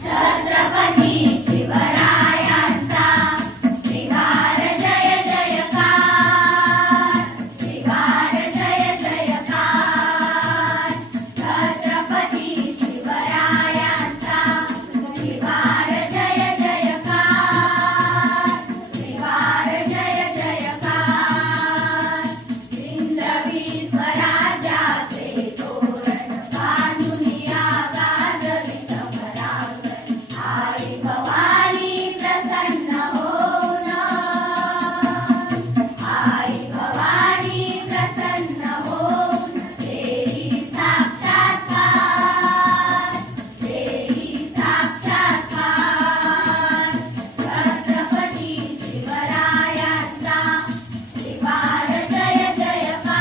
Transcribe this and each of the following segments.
छत्रपती शिवरायांचा श्रीकार जय जयकार, श्रीकार जय जयकार. छत्रपती शिवरायांचा श्रीकार जय जयकार, श्रीकार जय जयकार. हिंदवी स्वराज्याचे तोरण बांधून या गाजवी समरांगण. आई भवानी प्रसन्न होऊन, आई भवानी प्रसन्न होऊन देई साक्षात्कार, देई साक्षात्कार. छत्रपती शिवरायांचा श्रीकार जय जयकार,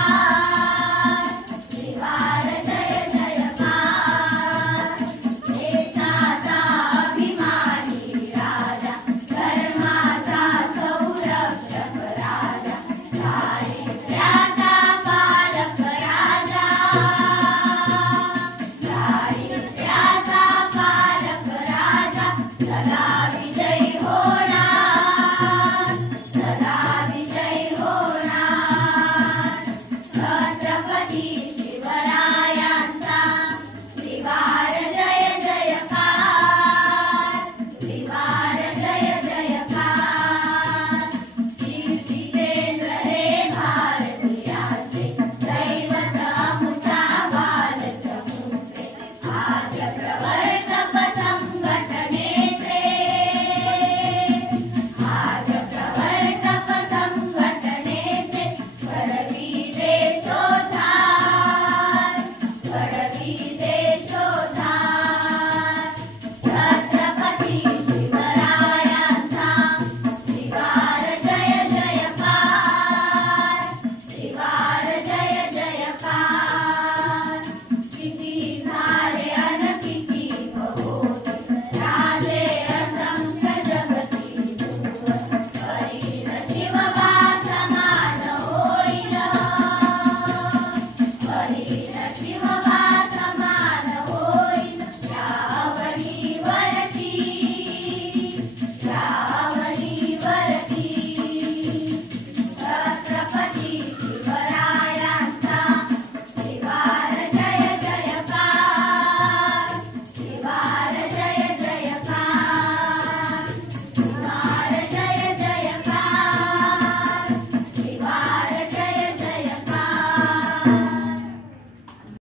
श्रीकार जय जयकार. देशाचा अभिमानी राजा, धर्माचा संरक्षक राजा, दारिद्र्याचा पालक राजा, दारिद्र्याचा पालक राजा. सदा विजयी होणार, सदा विजयी होणार. छत्रपती शिवरायांचा श्रीकार जय जयकार, श्रीकार जय जयकार. कीर्तिकेंद्र हे भारतीयाचे, दैवत अमुष्या बालचमूचे. आद्य प्रवर्तक संघटनेचे, आद्य प्रवर्तक संघटनेचे. घडवी देशोद्धार, घडवी देशोद्धार. छत्रपती शिवरायांचा श्रीकार जय जयकार, श्रीकार जय जयकार. किती झाले अन किती होत, राजे असंख्य जगती दूर. हरीण शिवबा समान होईल, हरीण शिवबा